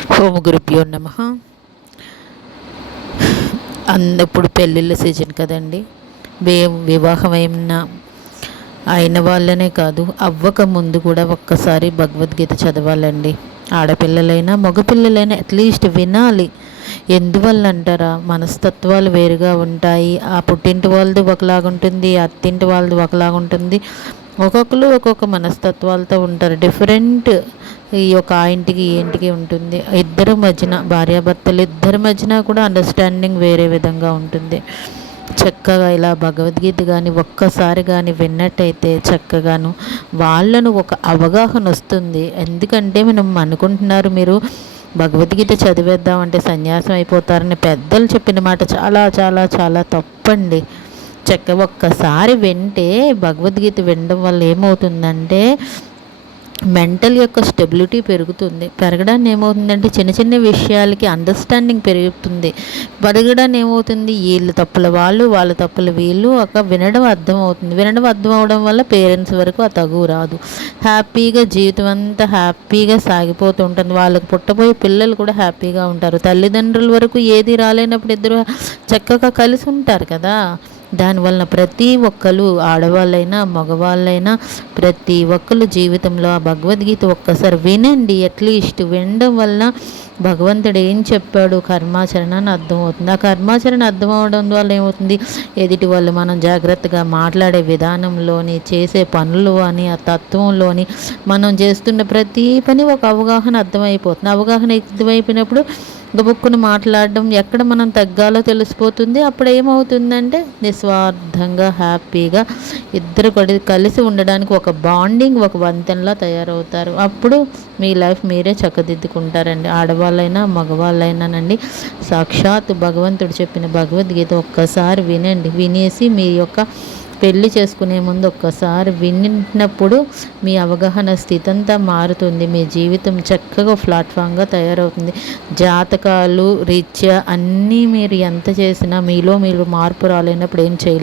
ఓం గురుభ్యో నమః. ఇప్పుడు పెళ్ళిళ్ళ సీజన్ కదండి. వివాహం అయిన వాళ్ళనే కాదు, అవ్వక ముందు కూడా ఒక్కసారి భగవద్గీత చదవాలండి. ఆడపిల్లలైనా మగపిల్లలైనా అట్లీస్ట్ వినాలి. ఎందువల్ల అంటారా, మనస్తత్వాలు వేరుగా ఉంటాయి. ఆ పుట్టింటి వాళ్ళది ఒకలాగుంటుంది, అత్తింటి వాళ్ళది ఒకలాగుంటుంది. ఒక్కొక్కరు ఒక్కొక్క మనస్తత్వాలతో ఉంటారు. డిఫరెంట్ ఈ యొక్క ఆ ఇంటికి ఈ ఇంటికి ఉంటుంది. ఇద్దరి మధ్యన భార్యాభర్తలు ఇద్దరి మధ్యన కూడా అండర్స్టాండింగ్ వేరే విధంగా ఉంటుంది. చక్కగా ఇలా భగవద్గీత కానీ ఒక్కసారి కానీ విన్నట్టయితే చక్కగాను వాళ్ళను ఒక అవగాహన వస్తుంది. ఎందుకంటే మనం అనుకుంటున్నారు, మీరు భగవద్గీత చదివేద్దామంటే సన్యాసం అయిపోతారని పెద్దలు చెప్పిన మాట చాలా చాలా చాలా తప్పండి. ఒక్కసారి వింటే భగవద్గీత వినడం వల్ల ఏమవుతుందంటే మెంటల్ యొక్క స్టెబిలిటీ పెరుగుతుంది. పెరగడాన్ని ఏమవుతుందంటే చిన్న చిన్న విషయాలకి అండర్స్టాండింగ్ పెరుగుతుంది. పెరగడాన్ని ఏమవుతుంది, వీళ్ళు తప్పుల వాళ్ళు, వాళ్ళ తప్పుల వీళ్ళు వినడం అర్థమవుతుంది. వినడం అర్థం అవడం వల్ల పేరెంట్స్ వరకు ఆ తగు రాదు. హ్యాపీగా జీవితం అంతా హ్యాపీగా సాగిపోతూ ఉంటుంది. వాళ్ళకు పుట్టబోయే పిల్లలు కూడా హ్యాపీగా ఉంటారు. తల్లిదండ్రుల వరకు ఏది రాలేనప్పుడు ఇద్దరు చక్కగా కలిసి ఉంటారు కదా. దానివలన ప్రతి ఒక్కరు, ఆడవాళ్ళైనా మగవాళ్ళైనా ప్రతి ఒక్కరు జీవితంలో ఆ భగవద్గీత ఒక్కసారి వినండి. అట్లీస్ట్ వినడం వల్ల భగవంతుడు ఏం చెప్పాడు కర్మాచరణ అని అర్థమవుతుంది. ఆ కర్మాచరణ అర్థం అవడం వల్ల ఏమవుతుంది, ఎదుటి వాళ్ళు మనం జాగ్రత్తగా మాట్లాడే విధానంలోని, చేసే పనులు అని, ఆ తత్వంలోని మనం చేస్తున్న ప్రతి పని ఒక అవగాహన అర్థమైపోతుంది. అవగాహన అర్థమైపోయినప్పుడు గబుక్కును మాట్లాడడం, ఎక్కడ మనం తగ్గాలో తెలిసిపోతుంది. అప్పుడు ఏమవుతుందంటే నిస్వార్థంగా హ్యాపీగా ఇద్దరు కలిసి ఉండడానికి ఒక బాండింగ్, ఒక వంతెనలా తయారవుతారు. అప్పుడు మీ లైఫ్ మీరే చక్కదిద్దుకుంటారండి. ఆడవాళ్ళైనా మగవాళ్ళైనానండి. సాక్షాత్ భగవంతుడు చెప్పిన భగవద్గీత ఒక్కసారి వినండి. వినేసి మీ యొక్క పెళ్ళి చేసుకునే ముందు ఒక్కసారి విన్నప్పుడు మీ అవగాహన స్థితి అంతా మారుతుంది. మీ జీవితం చక్కగా ప్లాట్ఫామ్గా తయారవుతుంది. జాతకాలు రీత్యా అన్నీ మీరు ఎంత చేసినా మీలో మీరు మార్పు రాలేనప్పుడు ఏం చేయలేరు.